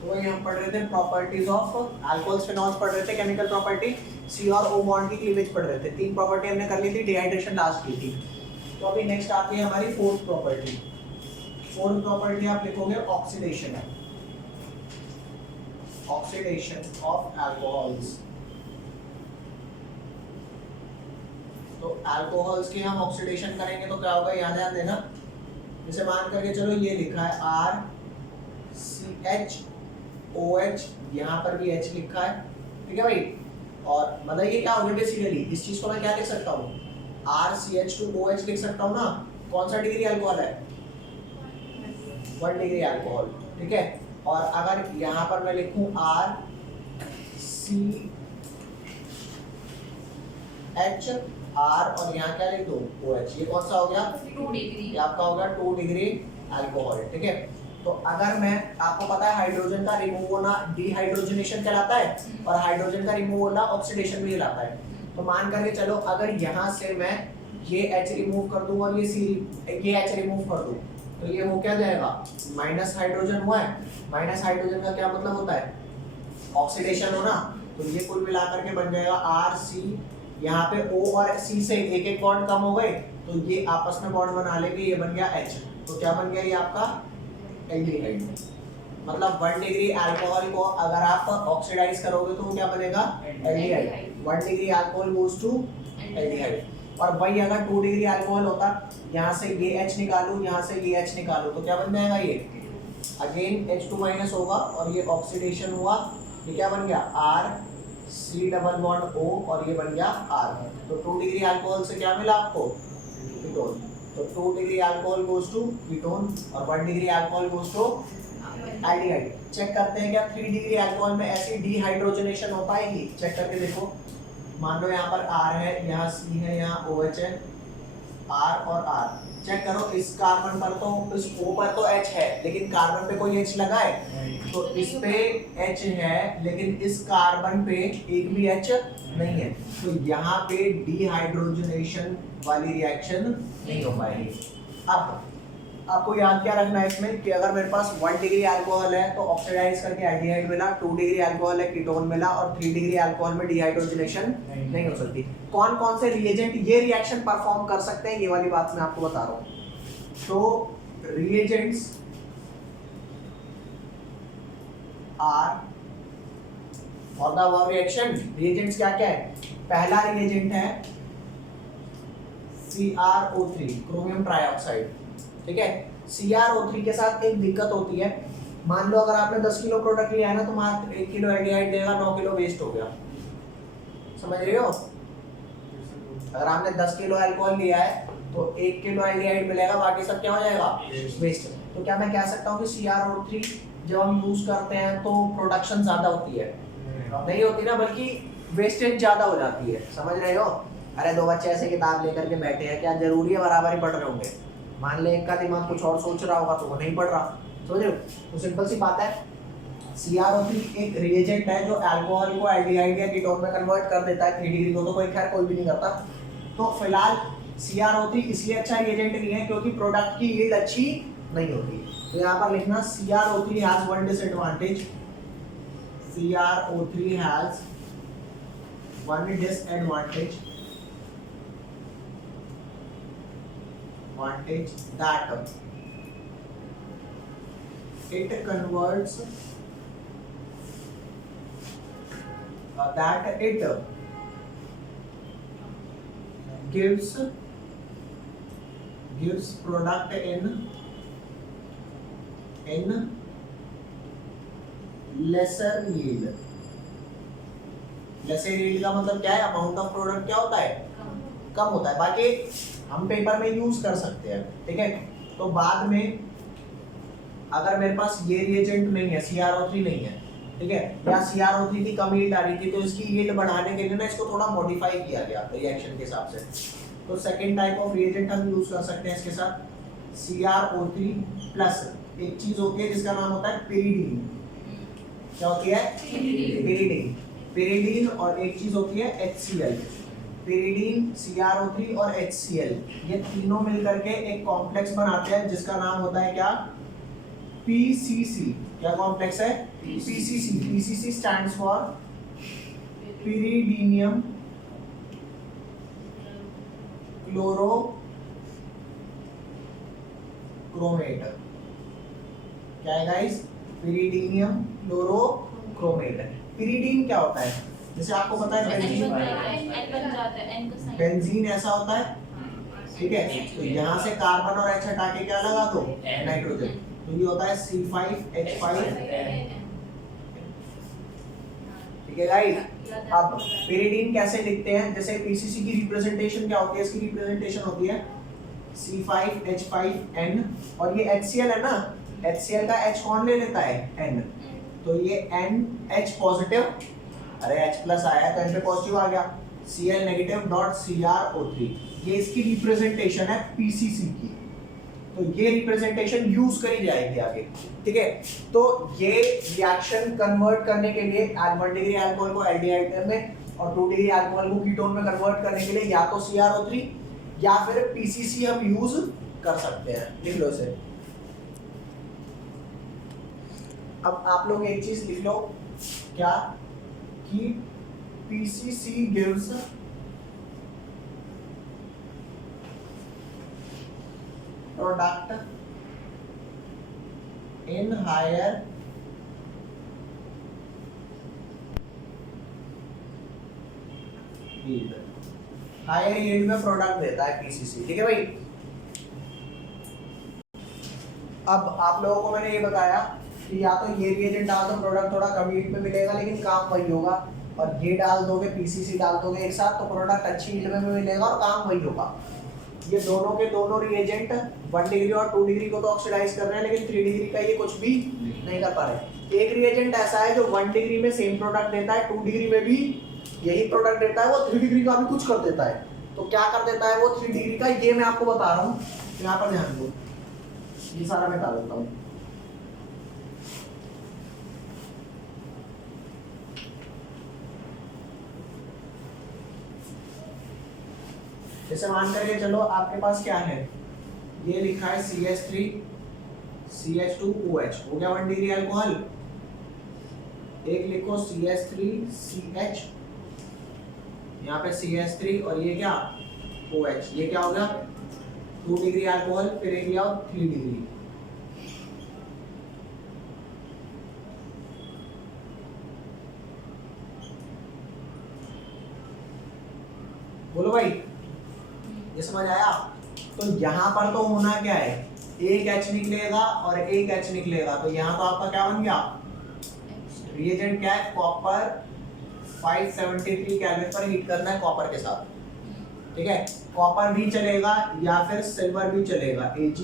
तो वही हम पढ़ रहे थे प्रॉपर्टीज ऑफ अल्कोहल्स फिनॉल्स पढ़ रहे थे, केमिकल प्रॉपर्टी सी और ओ बॉन्ड की क्लीवेज पढ़ रहे थे। 3 प्रॉपर्टी हमने कर ली थी, डिहाइड्रेशन लास्ट की थी। तो अभी नेक्स्ट आती है हमारी फोर्थ प्रॉपर्टी। फोर्थ प्रॉपर्टी आप लिखोगे ऑक्सीडेशन है, ऑक्सीडेशन ऑफ अल्कोहल्स। तो अल्कोहल्स की हम ऑक्सीडेशन करेंगे तो क्या होगा, यहाँ ध्यान देना। जैसे मान करके चलो ये लिखा है RCHOH, यहाँ पर भी H लिखा है, ठीक है भाई। और मतलब ये क्या होगा बेसिकली, इस चीज को मैं क्या लिख सकता हूँ, RCH2OH लिख सकता हूँ ना। कौन सा डिग्री अल्कोहल है, 1 डिग्री अल्कोहल, ठीक है। और अगर यहाँ पर मैं लिखूं RCH R और यहाँ क्या लिख दो OH, ये कौन सा हो गया, 2 डिग्री, ये आपका होगा 2 डिग्री अल्कोहल, ठीक है। तो अगर मैं, आपको पता है हाइड्रोजन का रिमूव होना डिहाइड्रोजनेशन कहलाता है, और हाइड्रोजन का रिमूव होना ऑक्सीडेशन भी कहलाता है। तो मान करके चलो अगर यहाँ से मैं ये H रिमूव कर दूं और ये H रिमूव कर दूं, तो ये हो क्या जाएगा, माइनस हाइड्रोजन हुआ है। माइनस हाइड्रोजन का क्या मतलब होता है, ऑक्सीडेशन होना। तो ये कुल मिलाकर के बन जाएगा RC, यहाँ पे O और C से एक एक बॉन्ड कम हो गए, तो ये आपस में बॉन्ड बना लेंगे, ये बन गया H। तो क्या बन गया ये आपका एल्डिहाइड। मतलब 1 डिग्री अल्कोहल को अगर आप ऑक्सीडाइज करोगे तो वो क्या बनेगा, aldehyde. 1 degree alcohol goes to aldehyde. और वही अगर 2 डिग्री अल्कोहल होता, यहाँ से ये H निकालूं, यहाँ से ये H निकालूं, तो क्या बन जाएगा, ये अगेन H2- होगा और ये ऑक्सीडेशन हुआ, ये क्या बन गया RC डबल बॉन्ड O और ये बन गया R। तो 2 डिग्री अल्कोहल से क्या मिला आपको, कीटोन। तो 2 degree alcohol goes to ketone और 1 degree alcohol goes to aldehyde. Check करते हैं क्या 3 डिग्री अल्कोहल में ऐसी डिहाइड्रोजनेशन हो पाएगी, चेक करके देखो। मान लो यहाँ पर R है, यहाँ C है, यहाँ OH है, R और R। चेक करो इस कार्बन पर तो, इस O पर तो H है, लेकिन कार्बन पे कोई H लगा है, तो इस पे H है लेकिन इस कार्बन पे एक भी H नहीं है। तो यहाँ पे डिहाइड्रोजनेशन वाली रिएक्शन नहीं हो पाएगी। अब आपको याद क्या रखना है इसमें कि अगर मेरे पास 1 डिग्री अल्कोहल है तो ऑक्सीडाइज करके एल्डिहाइड मिला, 2 डिग्री अल्कोहल है कीटोन मिला, और 3 डिग्री अल्कोहल में डिहाइड्रोजनेशन नहीं हो सकती। कौन कौन से रिएजेंट ये रिएक्शन परफॉर्म कर सकते हैं, ये वाली बात मैं आपको बता रहा हूँ। तो reagents are for the above reaction. Reagents क्या क्या है, पहला रिएजेंट है CrO3, क्रोमियम ट्राइऑक्साइड, ठीक है। CrO3 के साथ एक दिक्कत होती है, मान लो अगर आपने 10 किलो प्रोडक्ट लिया है ना, तो मात्र 1 किलो एल्डिहाइड देगा, 9 किलो वेस्ट हो गया, समझ रहे हो। अगर आपने 10 किलो अल्कोहल लिया है तो 1 किलो एल्डिहाइड मिलेगा, बाकी सब क्या हो जाएगा, वेस्ट। तो क्या मैं कह सकता हूँ कि CrO3 जब हम यूज करते हैं तो प्रोडक्शन ज्यादा होती है, नहीं होती ना, बल्कि वेस्टेज ज्यादा हो जाती है, समझ रहे हो। अरे 2 बच्चे ऐसे किताब लेकर के बैठे हैं, क्या जरूरी है बराबर ही पढ़ रहे होंगे। मान ले एक का दिमाग कुछ और सोच रहा होगा तो वो नहीं पढ़ रहा, समझ रहे हो। तो सिंपल सी बात है, CrO3 एक रिएजेंट है जो अल्कोहल को एल्डिहाइड या कीटोन में कन्वर्ट कर देता है। 3 डिग्री को तो कोई खैर कोई भी नहीं करता। तो फिलहाल CrO3 इसलिए अच्छा रिएजेंट नहीं है क्योंकि प्रोडक्ट की यील्ड अच्छी नहीं होती। तो यहाँ पर लिखना CrO3 has one disadvantage, CrO3 has one disadvantage that it converts that it gives product in lesser yield। lesser yield का मतलब क्या है, अमाउंट ऑफ प्रोडक्ट क्या होता है, कम होता है। बाकी हम पेपर में यूज कर सकते हैं, ठीक है। तो बाद में अगर मेरे पास ये रिएजेंट नहीं है, CrO3 नहीं है, ठीक है, या CrO3 की कम यील्ड आ रही थी, तो इसकी यील्ड बढ़ाने के लिए ना इसको थोड़ा मॉडिफाई किया गया रिएक्शन के हिसाब से। तो सेकंड टाइप ऑफ रिएजेंट हम यूज कर सकते हैं इसके साथ, CrO3 प्लस एक चीज होती है जिसका नाम होता है पिरिडीन। क्या होती है, पिरिडीन। पिरिडीन और एक चीज होती है HCl। पिरिडीन, CrO3 और HCl, ये तीनों मिलकर के एक कॉम्प्लेक्स बनाते हैं जिसका नाम होता है क्या, PCC क्या कॉम्प्लेक्स है? PCC। PCC stands for pyridinium chlorochromate. क्या है गाइस? pyridinium chlorochromate. pyridine क्या होता है? जैसे आपको पता है बेंजीन ऐसा होता है, ठीक है? तो यहाँ से कार्बन और H हटा के क्या लगा दो? नाइट्रोजन। तो ये होता है C5H5। ठीक है गाइस। अब pyridine कैसे लिखते हैं? जैसे PCC की रिप्रेजेंटेशन क्या होती है? इसकी रिप्रेजेंटेशन होती है C5H5N, और ये HCl है ना, HCl का H कौन ले लेता है? N। तो ये NH पॉजिटिव, अरे H प्लस आया तो N पे पॉजिटिव आ गया, Cl नेगेटिव डॉट CrO3। ये इसकी रिप्रेजेंटेशन है PCC की। तो ये रिप्रेजेंटेशन यूज करी जाएगी आगे, ठीक है? तो ये रिएक्शन कन्वर्ट करने के लिए 1 डिग्री अल्कोहल को एल्डिहाइड में और 2 डिग्री अल्कोहल को कीटोन में कन्वर्ट करने के लिए या तो CrO3 या फिर PCC हम यूज कर सकते हैं। लिख लो इसे। अब आप लोग एक चीज लिख लो, क्या कि PCC gives product in higher yield। Higher yield में प्रोडक्ट देता है PCC, ठीक है भाई? अब आप लोगों को मैंने ये बताया कि या तो ये रिएजेंट डाल दो, प्रोडक्ट थोड़ा कम यील्ड में मिलेगा लेकिन काम वही होगा, और ये डाल दोगे PCC डाल दोगे एक साथ तो प्रोडक्ट अच्छी यील्ड में मिलेगा और काम वही होगा। ये दोनों के दोनों रिएजेंट 1 डिग्री और 2 डिग्री को तो ऑक्सीडाइज कर रहे हैं, लेकिन 3 डिग्री का ये कुछ भी नहीं कर पा रहे। एक रिएजेंट ऐसा है जो 1 डिग्री में सेम प्रोडक्ट देता है, 2 डिग्री में भी यही प्रोडक्ट देता है, वो 3 डिग्री का भी कुछ कर देता है। तो क्या कर देता है वो 3 डिग्री का, ये मैं आपको बता रहा हूँ, यहाँ पर ध्यान दो, ये सारा मैं बता देता हूँ। जैसे मान करके चलो आपके पास क्या है, ये लिखा है CH3 CH2OH, हो गया 1 डिग्री अल्कोहल। एक लिखो CH3CH, यहाँ पे CH3 और ये क्या OH, ये क्या हो गया 2 डिग्री अल्कोहल। फिर एक लिया 3 डिग्री, बोलो भाई ये समझ आया? तो यहाँ पर तो होना क्या है, एक H निकलेगा और एक H निकलेगा, तो यहाँ तो आपका क्या बन गया? रिएजेंट क्या है? कॉपर 573 केल्विन पर हीट करना है कॉपर के साथ, ठीक है? कॉपर भी चलेगा या फिर सिल्वर भी चलेगा, Ag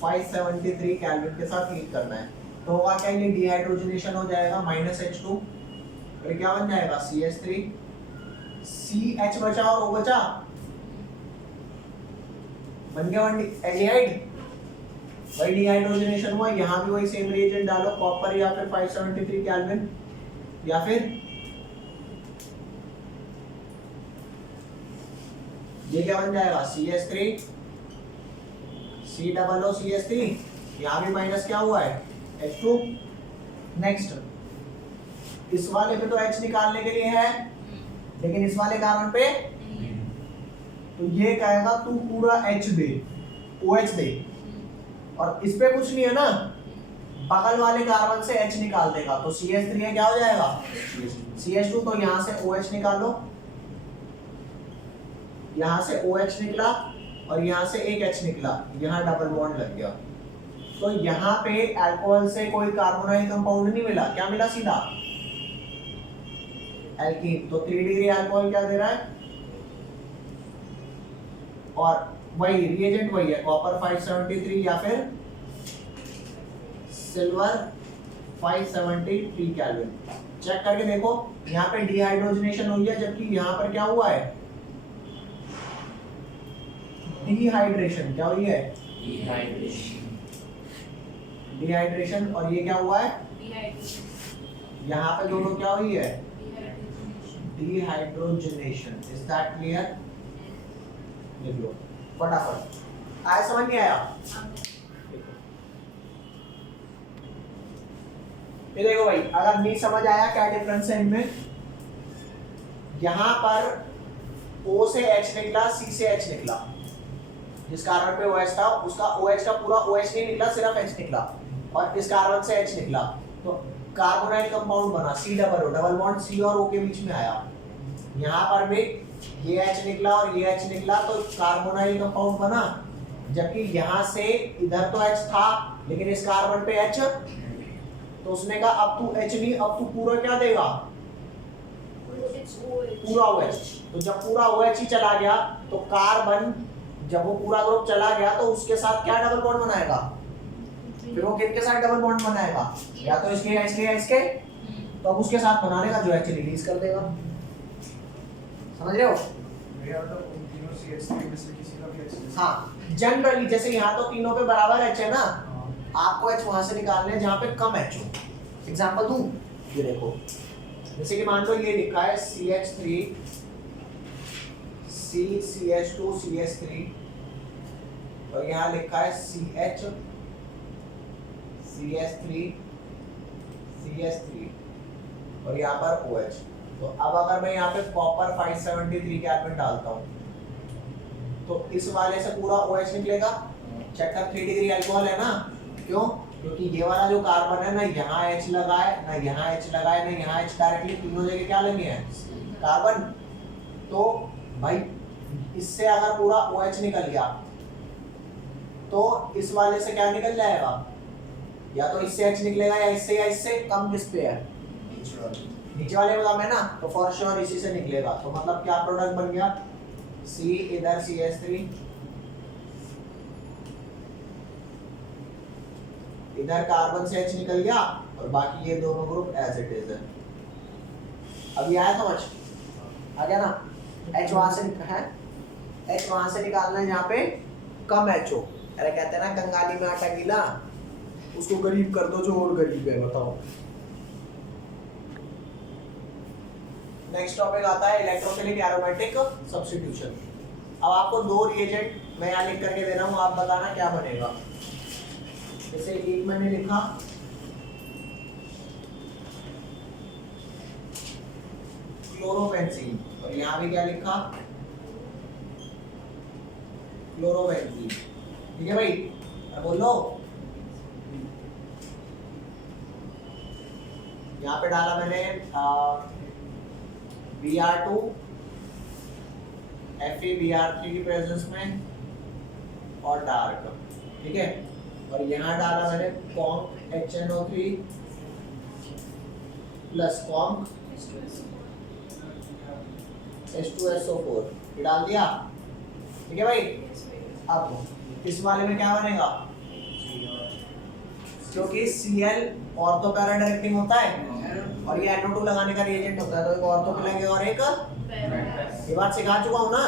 573 केल्विन के साथ हीट करना है। तो होगा क्या, ये डिहाइड्रोजनेशन हो जाएगा -H2, फिर क्या बन जाएगा CH3, CH बचा और O बचा, बन गया एल्डिहाइड। वही डिहाइड्रोजनेशन हुआ, यहाँ भी वही सेम रिएजेंट डालो, कॉपर या फिर 573 केल्विन, या फिर ये क्या बन जाएगा CH3 COO CH3, यहाँ भी माइनस क्या हुआ है H2। नेक्स्ट इस वाले पे तो H निकालने के लिए है, लेकिन इस वाले कार्बन पे तो ये कहेगा तू पूरा H दे, OH दे, और इस पे कुछ नहीं है ना, बगल वाले कार्बन से H निकाल देगा, तो CH3 है क्या हो जाएगा CH2। तो यहाँ से OH निकाल लो, यहाँ से OH निकला और यहाँ से एक H निकला, यहाँ डबल बॉन्ड लग गया। तो यहाँ पे अल्कोहल से कोई कार्बोनाइल कंपाउंड नहीं मिला, क्या मिला? सीधा एल्कीन। तो 3 डिग्री अल्कोहल क्या दे रहा है, और वही रिएजेंट वही है, कॉपर 573 या फिर सिल्वर 573 केल्विन। चेक करके देखो, यहाँ पे डिहाइड्रोजनेशन हुई है, जबकि यहाँ पर क्या हुआ है डिहाइड्रेशन। क्या हुई है? डिहाइड्रेशन। और ये क्या हुआ है? यहाँ पे दोनों क्या हुई है? डिहाइड्रोजनेशन। Is that clear? लिख लो फटाफट। आया समझ नहीं आया? ये देखो भाई, अगर नहीं समझ आया क्या डिफरेंस है इनमें, यहाँ पर O से H निकला, C से H निकला, जिस कार्बन पे OH था उसका OH का पूरा OH नहीं निकला, सिर्फ H निकला, और इस कार्बन से H निकला, तो कार्बोनाइल कंपाउंड बना C double O, double bond C और O के बीच में आया। यहाँ पर भी ये H निकला और ये H निकला, तो कार्बोनाइल कंपाउंड बना, जबकि यहाँ से इधर तो H था लेकिन इस कार्बन पे H, तो उसने कहा अब तू H नहीं, अब तू पूरा क्या देगा, पूरा OH। तो जब पूरा OH ही चला गया तो कार्बन, जब वो पूरा ग्रुप चला गया तो उसके साथ क्या डबल बॉन्ड बनाएगा, फिर वो किसके साथ डबल बॉन्ड बनाएगा, या तो इसके या इसके या इसके, तो अब उसके साथ बना लेगा जो H रिलीज कर देगा। समझ रहे हो? हाँ, जनरली जैसे यहाँ तो तीनों पे बराबर H है ना, आपको H वहां से निकालने हैं जहाँ पे कम H हो। एग्जांपल दूं, ये देखो, जैसे कि मान लो ये लिखा है CH3 CH2 CH3, और यहाँ लिखा है CH CH3 CH3, और यहाँ पर OH। तो अब अगर मैं यहाँ पे कॉपर 573 कार्बन डालता हूँ तो इस वाले से पूरा OH निकलेगा। चेक कर, 3 डिग्री अल्कोहल है ना, क्यों? क्योंकि ये वाला जो कार्बन है ना, यहाँ H लगा है ना, यहाँ H लगा है ना, यहाँ H, डायरेक्टली तीनों जगह क्या लगे हैं, कार्बन। तो भाई इससे अगर पूरा OH निकल गया तो इस वाले से क्या निकल जाएगा, या तो इससे H निकलेगा या इससे, या इससे कम किस पे है, नीचे वाले में कम है ना, तो फॉर श्योर इसी से निकलेगा। तो मतलब क्या प्रोडक्ट बन गया, C इधर CH3, इधर कार्बन से H निकल गया, और बाकी ये दोनों ग्रुप एज इट इज है। अब ये आया समझ, आ गया ना? H वहां से है, H वहां से निकालना है जहाँ पे कम H हो। अरे कहते हैं ना, कंगाली में आटा गीला, उसको गरीब कर दो जो और गरीब है। बताओ, नेक्स्ट टॉपिक आता है इलेक्ट्रोफिलिक एरोमेटिक सब्स्टिट्यूशन। अब आपको दो रिएजेंट मैं यहाँ लिख करके दे रहा हूँ, आप बताना क्या बनेगा। जैसे एक मैंने लिखा क्लोरोबेंजीन, और यहाँ भी क्या लिखा, क्लोरोबेंजीन। ठीक है भाई, अब बोलो, यहाँ पे डाला मैंने Br2 FeBr3 की प्रेजेंस में और डार्क, ठीक है। और यहाँ डाला मैंने conc HNO3 plus conc H2SO4, ये डाल दिया, ठीक है भाई। अब इस वाले में क्या बनेगा, क्योंकि Cl ऑर्थो पैरा डायरेक्टिंग होता है और ये NO2 लगाने का रिएजेंट होता है, तो एक ऑर्थो मिलाएंगे और एक, ये बात सिखा चुका हूँ ना।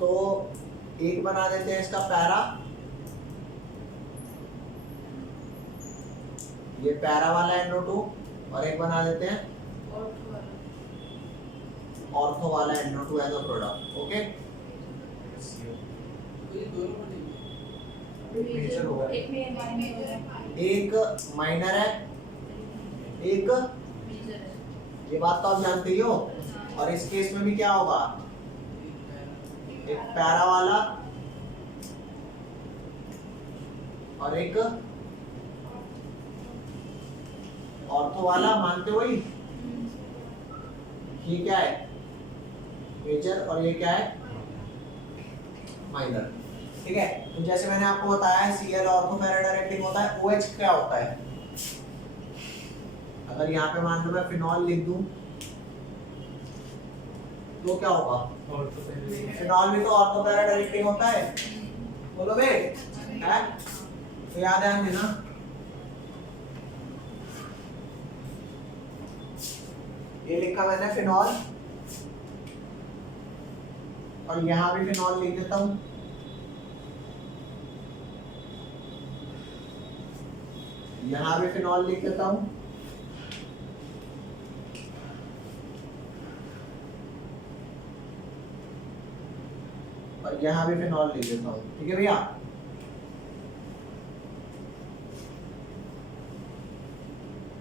तो एक बना देते हैं इसका पैरा, ये पैरा वाला NO2, और एक बना देते हैं ऑर्थो वाला NO2 as a product. Okay, एक माइनर है, एक, ये बात तो आप जानते ही हो। और इस केस में भी क्या होगा, एक पैरा वाला और एक ऑर्थो वाला, मानते हो ही। ये क्या है, मेजर, और ये क्या है, माइनर, ठीक है। तो जैसे मैंने आपको बताया है Cl ऑर्थो पैरा डायरेक्टिंग होता है, OH क्या होता है। अगर यहाँ पे मान लो मैं फिनॉल लिख दूं तो क्या होगा, फिनॉल भी तो ऑर्थो पैरा डायरेक्टिंग होता है, बोलो बे, है तो याद ध्यान देना। ये लिखा मैंने फिनॉल, और यहाँ भी फिनॉल लिख देता हूँ। यहाँ भी फिनॉल लिख देता हूँ, और यहाँ भी फिनॉल लिख देता हूँ, ठीक है भैया।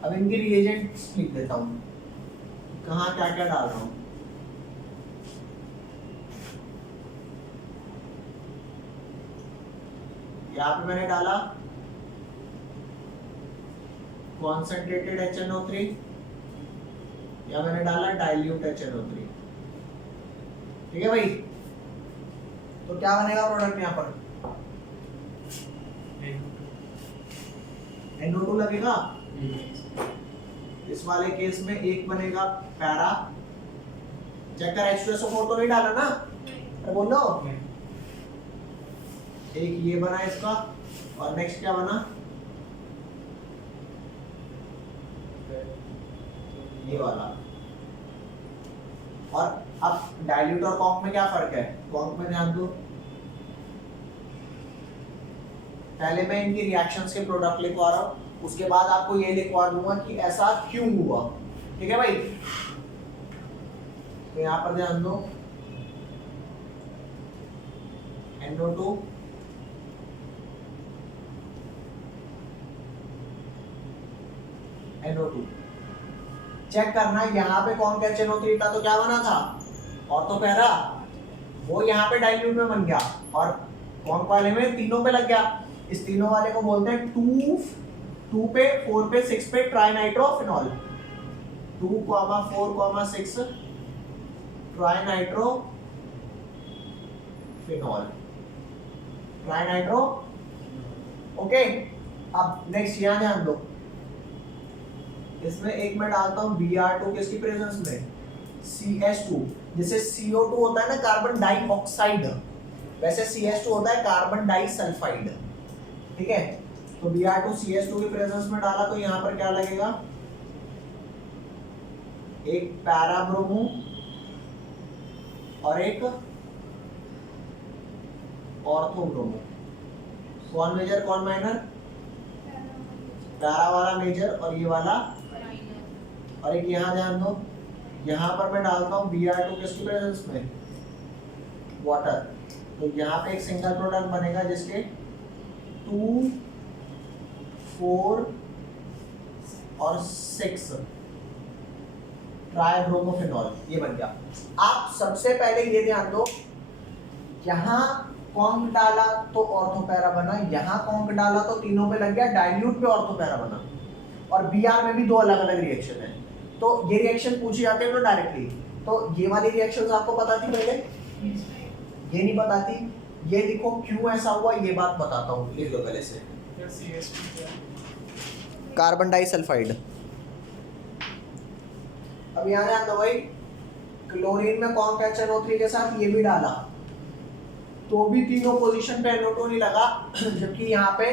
अब इनकी रिएजेंट लिख देता हूँ, कहाँ क्या क्या डाल रहा हूँ। यहाँ पे मैंने डाला कॉन्सेंट्रेटेड HNO3 या मैंने डाला डाइल्यूट HNO3। ठीक है भाई, तो क्या बनेगा प्रोडक्ट यहाँ पर? NO2 लगेगा। इस वाले केस में एक बनेगा पैरा, चेक कर H2SO4 तो नहीं डाला ना, अरे बोलो। एक ये बना इसका, और नेक्स्ट क्या बना? ये वाला। और अब डाइल्यूट और कॉन्क में क्या फर्क है? कॉन्क में ध्यान दो, पहले मैं इनकी रिएक्शंस के प्रोडक्ट लिखवा रहा हूँ, उसके बाद आपको ये लिखवा दूंगा कि ऐसा क्यों हुआ। ठीक है भाई, तो यहाँ पर ध्यान दो, NO2 NO2 चेक करना, यहाँ पे कौन का HNO3 था तो क्या बना था? ऑर्थो पैरा, वो यहाँ पे डाइल्यूट में बन गया और कौन वाले में तीनों पे लग गया। इस तीनों वाले को बोलते हैं 2 पे 4 पे 6 पे ट्राइनाइट्रोफिनॉल। 2, 4, 6 ट्राइनाइट्रो। ओके, अब नेक्स्ट यहाँ ध्यान दो, इसमें एक मैं डालता हूँ Br2 किसकी प्रेजेंस में? CH2। जैसे CO2 होता है ना कार्बन डाइऑक्साइड, वैसे CH2 होता है कार्बन डाइसल्फाइड। ठीक है, तो Br2 CH2 की प्रेजेंस में डाला तो यहाँ पर क्या लगेगा? एक पैरा ब्रोमो और एक ऑर्थो ब्रोमो। कौन मेजर कौन माइनर? पैरा वाला मेजर और ये वाला। और एक यहाँ ध्यान दो, यहाँ पर मैं डालता हूँ Br2 किसकी प्रेजेंस में? वाटर। तो यहाँ पे एक सिंगल प्रोडक्ट बनेगा जिसके 2, 4 और 6 ट्राइब्रोमोफिनॉल, ये बन गया। आप सबसे पहले ये ध्यान दो, यहाँ कॉन्क डाला तो ऑर्थोपैरा बना, यहाँ कॉन्क डाला तो तीनों पे लग गया, डाइल्यूट पे ऑर्थोपैरा बना। और Br में भी दो अलग अलग रिएक्शन है, तो ये रिएक्शन पूछी जाते हैं तो डायरेक्टली। तो ये वाली रिएक्शंस आपको पता थी पहले? ये नहीं पता थी, ये देखो क्यों ऐसा हुआ ये बात बताता हूँ, लिख लो पहले से। Carbon disulphide. अब यहाँ ध्यान दो भाई, क्लोरीन में कौन HNO3 के साथ ये भी डाला तो भी तीनों पोजीशन पे NO2 नहीं लगा, जबकि यहाँ पे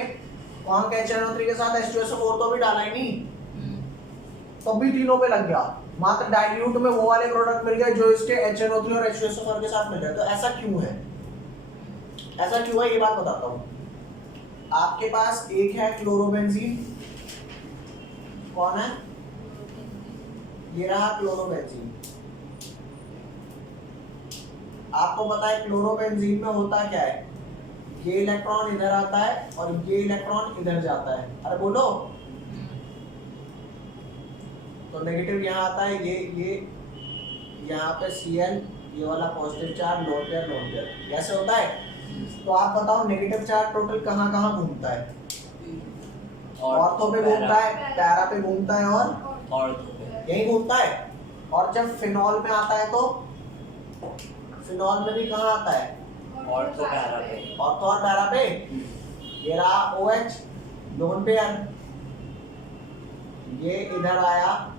कौन HNO3 के साथ H2SO4 तो भी डाला ही नहीं, तो भी तीनों पे लग गया। मात्र डाइल्यूट में वो वाले प्रोडक्ट मिल गए जो इसके HNO3 और H2SO4 के साथ मिल गए। तो ऐसा क्यों है? ऐसा क्यों है ये बात बताता हूँ। आपके पास एक है क्लोरोबेंजीन, कौन है? ये रहा क्लोरोबेंजीन। आपको पता है क्लोरोबेंजीन में होता क्या है? ये इलेक्ट्रॉन इधर आता है और ये इलेक्ट्रॉन इधर जाता है। अरे बोलो, तो नेगेटिव यहाँ आता है, ये यहाँ पे Cl, ये वाला पॉजिटिव चार्ज, लोन पेयर, ऐसे होता है। तो आप बताओ नेगेटिव चार्ज टोटल कहाँ कहाँ घूमता है? ऑर्थो पे घूमता है, पैरा पे घूमता है और यही घूमता है। और जब फिनॉल में आता है तो फिनॉल में भी कहाँ आता है? ऑर्थो पैरा पे। ऑर्थो और पैरा पे। ये रहा OH लोन पेयर, ये इधर आया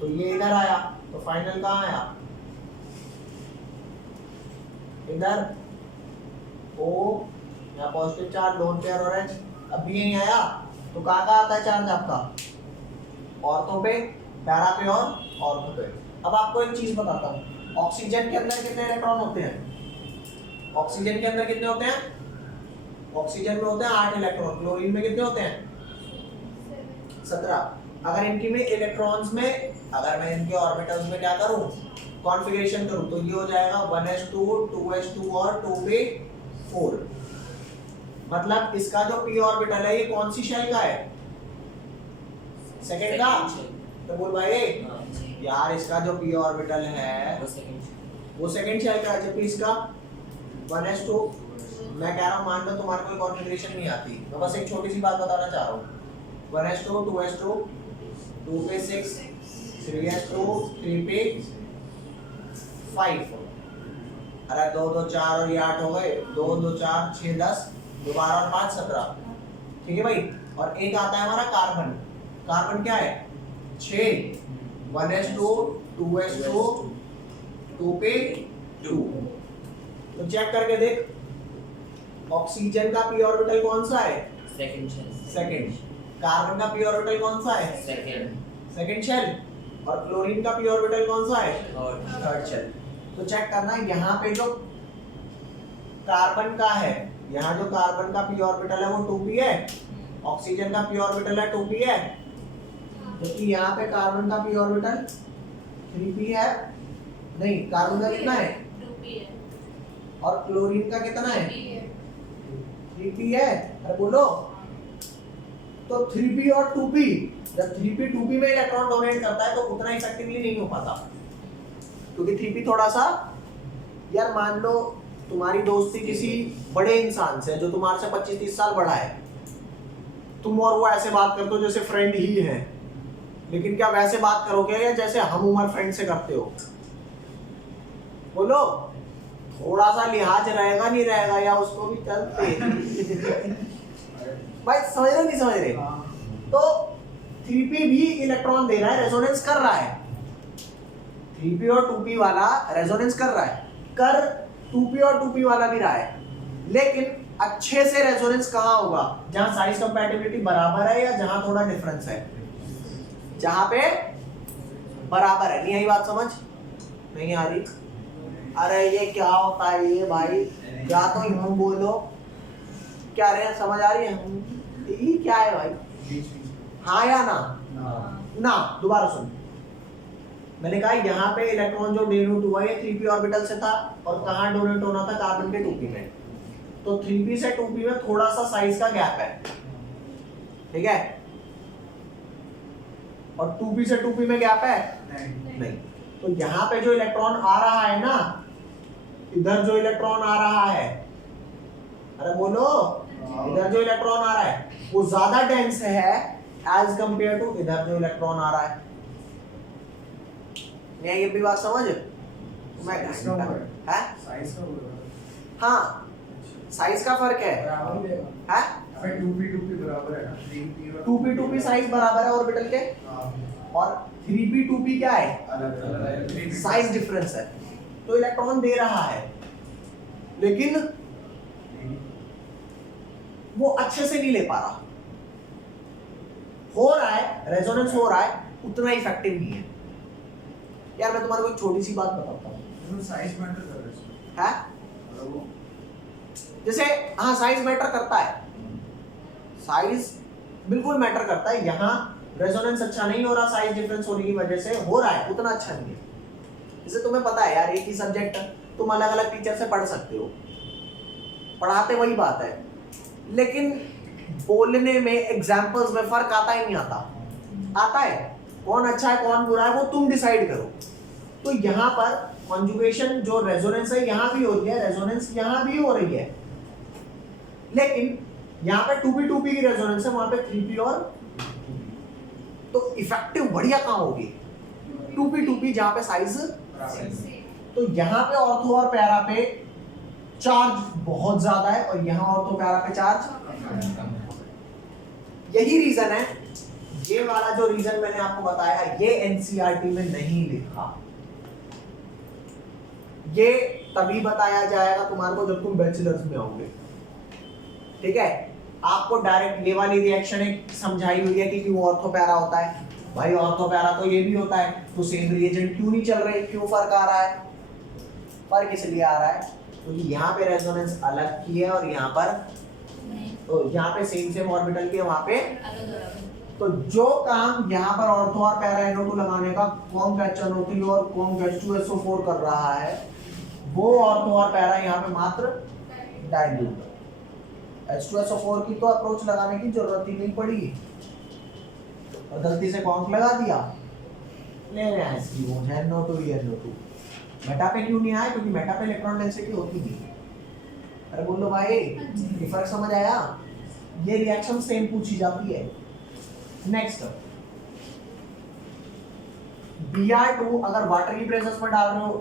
तो ये इधर आया, तो फाइनल कहाँ आया? इधर O या पॉजिटिव चार्ज लोन पेयर और H। अब भी ये नहीं आया तो कहाँ कहाँ आता है चार्ज आपका? ऑर्थो पे, पैरा पे और ऑर्थो पे। अब आपको एक चीज बताता हूँ, ऑक्सीजन के अंदर कितने इलेक्ट्रॉन होते हैं? ऑक्सीजन के अंदर कितने होते हैं? ऑक्सीजन में होते हैं 8 इलेक्ट्रॉन। क्लोरीन में कितने होते हैं? 17। अगर इनकी में इलेक्ट्रॉन्स में, अगर मैं इनके ऑर्बिटल्स में क्या करूं, कॉन्फ़िगरेशन करूं, तो ये हो जाएगा 1s2 2s2 और 2p4। मतलब इसका जो p ऑर्बिटल है ये कौन सी शेल का है? सेकंड का तो बोल भाई हाँ, यार इसका जो p ऑर्बिटल है वो सेकंड वो सेकंड शेल का है, जबकि इसका 1s2 मैं कह रहा हूँ मान लो तुम्हारे कोई कॉन्फ़िगरेशन नहीं आती, मैं बस एक छोटी सी बात बताना चाह रहा हूँ 1s2 2s2 2 पे 6 3s2 3 पे 5 अरे 2 2 4 और ये 8 हो गए 2 2 4 6 10 दोबारा और 5 17 ठीक है भाई। और एक आता है हमारा कार्बन, कार्बन क्या है 6 1s2 2s2 2 पे 2। तो चेक करके देख ऑक्सीजन का p ऑर्बिटल कौन सा है सेकंड शेल सेकंड, कार्बन का p ऑर्बिटल कौन सा है सेकंड शेल, और क्लोरीन का p ऑर्बिटल कौन सा है थर्ड शेल। तो चेक करना यहाँ पे जो कार्बन का है, यहाँ जो कार्बन का p ऑर्बिटल है वो 2p है, ऑक्सीजन का p ऑर्बिटल है 2p है, जबकि यहाँ पे कार्बन का p ऑर्बिटल 3p है, नहीं कार्बन का कितना है 2p है और क्लोरीन का कितना है 3p है 3p है। अरे बोलो तो 3p और 2p, जब 3p 2p में इलेक्ट्रॉन डोनेट करता है तो उतना इफेक्टिवली नहीं हो पाता, क्योंकि 3p थोड़ा सा, यार मान लो तुम्हारी दोस्ती किसी बड़े इंसान से जो तुम्हारे से 25-30 साल बड़ा है, तुम और वो ऐसे बात करते हो जैसे फ्रेंड ही है, लेकिन क्या वैसे बात करोगे या जैसे हम उम्र फ्रेंड से करते हो? बोलो थोड़ा सा लिहाज रहेगा नहीं रहेगा, या उसको भी चलते भाई समझ रहे नहीं समझ रहे? तो 3p भी इलेक्ट्रॉन दे रहा है, रेजोनेंस कर रहा है, 3p और 2p वाला रेजोनेंस कर रहा है, कर 2p और 2p वाला भी रहा है, लेकिन अच्छे से रेजोनेंस कहाँ होगा जहां साइज कंपैटिबिलिटी बराबर है या जहां थोड़ा डिफरेंस है, जहां पे बराबर है। नहीं आई बात समझ? नहीं आ रही? अरे ये क्या होता है ये भाई, क्या तो हम बोलो क्या रे, समझ आ रही है ये क्या है भाई? हाँ या ना? ना दोबारा सुन, मैंने कहा यहाँ पे इलेक्ट्रॉन जो डोनेट हुआ ये 3p ऑर्बिटल से था, और कहाँ डोनेट होना था कार्बन के 2p में, तो 3p से 2p में थोड़ा सा साइज का गैप है, ठीक है, और 2p से 2p में गैप है नहीं। तो यहाँ पे जो इलेक्ट्रॉन आ रहा है ना, इधर जो इलेक्ट्रॉन आ रहा है, अरे बोलो इधर जो इलेक्ट्रॉन आ रहा है वो ज्यादा डेंस है एज कंपेयर टू इधर जो इलेक्ट्रॉन आ रहा है। नहीं ये भी बात समझ मैं है? हाँ साइज का फर्क है, 2p साइज बराबर है ऑर्बिटल के, और 3p 2p क्या है साइज डिफरेंस है। तो इलेक्ट्रॉन दे रहा है लेकिन वो अच्छे से नहीं ले पा रहा, हो रहा है रेजोनेंस हो रहा है, उतना इफेक्टिव नहीं है। यार मैं तुम्हारे को एक छोटी सी बात बताता हूँ, साइज मैटर कर रहा है जैसे, हाँ साइज मैटर करता है, साइज बिल्कुल मैटर करता है। यहाँ रेजोनेंस अच्छा नहीं हो रहा, साइज डिफरेंस होने की वजह से हो रहा है, उतना अच्छा नहीं है। जैसे तुम्हें पता है यार एक ही सब्जेक्ट तुम अलग अलग टीचर से पढ़ सकते हो, पढ़ाते वही बात है, लेकिन बोलने में एग्जाम्पल्स में फर्क आता ही नहीं आता है। कौन अच्छा है कौन बुरा है वो तुम डिसाइड करो। तो यहाँ पर कॉन्जुगेशन जो रेजोनेंस है यहाँ भी हो रही है, रेजोनेंस यहाँ भी हो रही है, लेकिन यहाँ पे 2p की रेजोनेंस है, वहां पे 3p और, तो इफेक्टिव बढ़िया काम होगी 2p जहाँ पे साइज। तो यहाँ पे ऑर्थो और पैरा पे चार्ज बहुत ज्यादा है और यहाँ ऑर्थो पैरा पे चार्ज, यही रीजन है। ये वाला जो रीजन मैंने आपको बताया ये एनसीईआरटी में नहीं लिखा, ये तभी बताया जाएगा तुम्हारे को जब तुम बैचलर्स में आओगे, ठीक है। आपको डायरेक्ट ये वाली रिएक्शन एक समझाई हुई है कि क्यों ऑर्थो पैरा होता है, भाई ऑर्थो पैरा तो ये भी होता है, तो सेम रिएजेंट क्यों नहीं चल रहे, क्यों फर्क आ रहा है? फर्क इसलिए आ रहा है क्योंकि यहाँ पे रेजोनेंस अलग की है और यहाँ पर, तो यहाँ पे सेम ऑर्बिटल की है, वहाँ पे तो जो काम यहाँ पर ऑर्थो और पैरा NO2 लगाने का कॉम NO3 और कॉम H2SO4 कर रहा है, वो ऑर्थो और पैरा यहाँ पे मात्र डाइल्यूट। H2SO4 की तो अप्रोच लगाने की जरूरत ही नहीं पड़ी, और गलती से कॉन्क लगा दिया, ले रहे हैं इसकी वो है NO2 NO2। मेटा पे क्यों नहीं आया? क्योंकि मेटा पे इलेक्ट्रॉन डेंसिटी होती नहीं। अरे बोलो भाई, ये फर्क समझ आया? ये रिएक्शन सेम पूछी जाती है। नेक्स्ट Br2 अगर वाटर की प्रेजेंस में डाल रहे हो,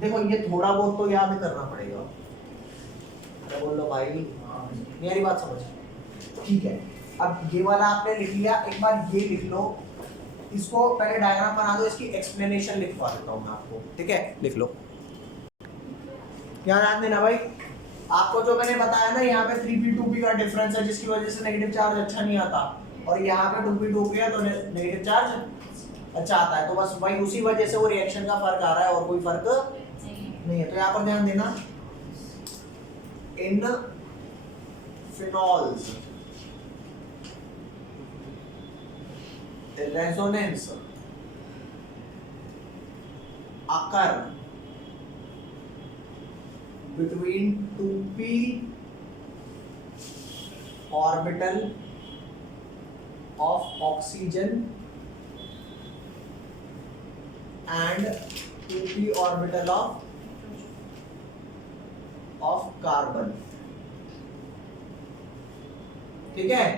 देखो ये थोड़ा बहुत तो याद करना पड़ेगा। अरे बोलो भाई, मेरी बात समझ, ठीक है। अब ये वाला आपने लिख लिया, एक बार ये लिख लो, इसको पहले डायग्राम बना दो, इसकी एक्सप्लेनेशन लिखवा देता हूँ मैं आपको, ठीक है? लिख लो, ध्यान देना भाई। आपको जो मैंने बताया ना, यहाँ पे 3p 2p का डिफरेंस है, जिसकी वजह से नेगेटिव चार्ज अच्छा नहीं आता, और यहाँ पे 2p 2p है तो नेगेटिव चार्ज अच्छा आता है। तो बस वही उसी वजह से वो रिएक्शन का फर्क आ रहा है, और कोई फर्क नहीं है। तो यहाँ पर ध्यान देना, इन phenols resonance occur between 2p orbital of oxygen and 2p orbital of carbon। ठीक है?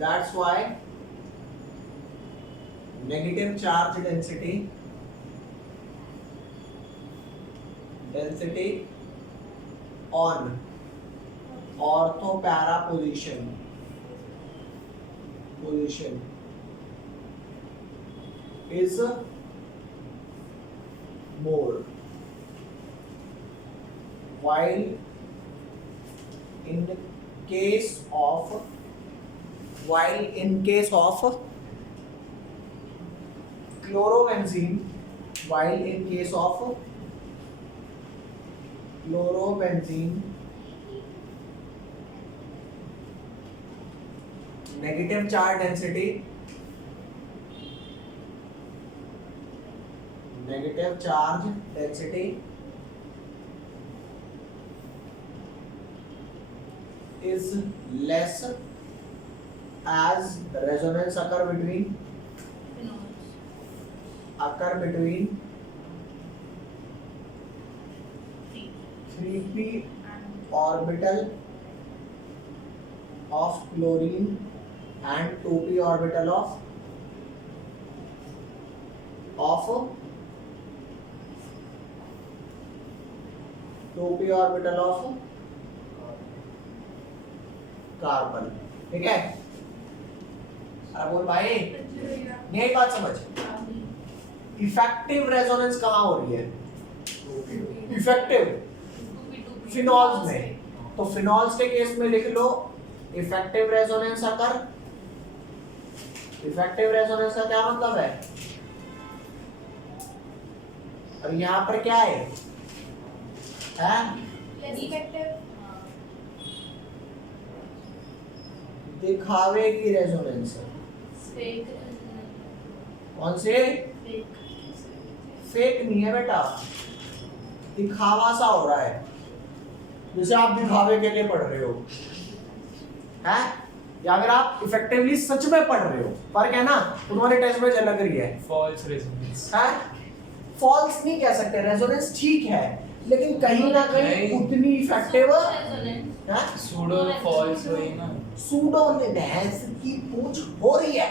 That's why negative charge density on ortho para position is more, while in case of chlorobenzene, negative charge density is less as resonance occur between 3p orbital of chlorine and 2p orbital of carbon. ठीक है? अरे बोल भाई, नहीं बात समझ। Effective resonance कहाँ हो रही है? इफेक्टिव फिनॉल्स में। तो फिनॉल्स के केस में लिख लो इफेक्टिव रेजोनेंस अकर। इफेक्टिव रेजोनेंस का क्या मतलब है? और यहाँ पर क्या है? दिखावे की रेजोनेंस। कौन से? फेक नहीं है बेटा, दिखावा सा हो रहा है, जैसे आप दिखावे के लिए पढ़ रहे हो, हैं? या अगर आप इफेक्टिवली सच में पढ़ रहे हो। फर्क है ना, तुम्हारे टेस्ट में झलक रही है। फॉल्स रेजोनेंस है, फॉल्स नहीं कह सकते, रेजोनेंस ठीक है, लेकिन कहीं ना कहीं उतनी इफेक्टिव है। सूडो फॉल्स हुई ना, सूडो ने भैंस की पूंछ हो रही है,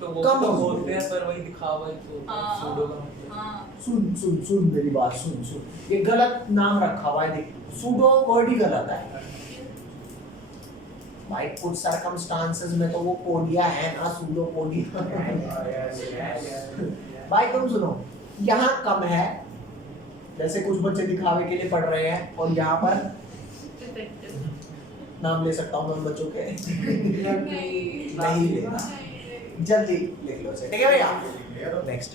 तो वो कम तो हो बोलते हैं, पर वही दिखावा है तो सूडो का मतलब। सुन सुन सुन मेरी बात, सुन, ये गलत नाम रखा हुआ है, देख सूडो वर्ड ही गलत है भाई। कुछ सर्कमस्टांसेस में तो वो पोडिया है ना, सूडो पोडिया। भाई तुम सुनो, यहाँ कम है, जैसे कुछ बच्चे दिखावे के लिए पढ़ रहे हैं, और यहाँ पर नाम ले सकता हूँ मैं उन बच्चों के? नहीं लेना, जल्दी लिख लो इसे, ठीक है भैया? नेक्स्ट